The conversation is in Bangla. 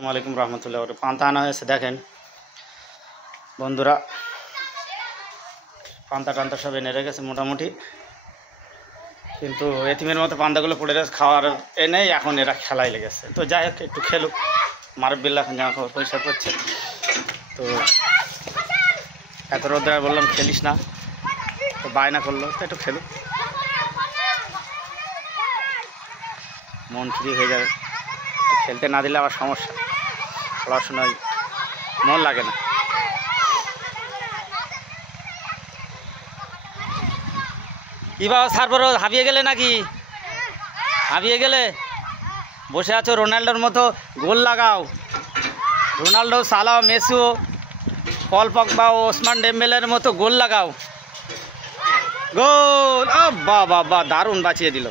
আসসালামু আলাইকুম রহমতুল্লাহ। পান্তা আনা হয়েছে, দেখেন বন্ধুরা, পান্তা টান্তা সব এনে রেখেছে মোটামুটি, কিন্তু এতিমের মতো পান্তাগুলো পড়ে রয়েছে, খাওয়ার এ নেই। এখন এরা খেলায় লেগেছে, তো যাই হোক একটু খেলুক। মারবিল্লা এখন জামা কাপড় পরিষ্কার করছে, তো এত রোদে বললাম খেলিস না, তো বায়না করলো, তো একটু খেলুক, মন ফ্রি হয়ে যাবে। খেলতে না দিলে আবার সমস্যা, পড়াশোনায় মন লাগে না। কি বাবা সারপর হাবিয়ে গেলে নাকি? হাবিয়ে গেলে বসে আছো, রোনাল্ডোর মতো গোল লাগাও। রোনাল্ডো, সালাহ, মেসিও, পল পগবা ও ওসমান ডেম্বেলের মতো গোল লাগাও। গোল! ও বাবা, দারুণ বাঁচিয়ে দিল।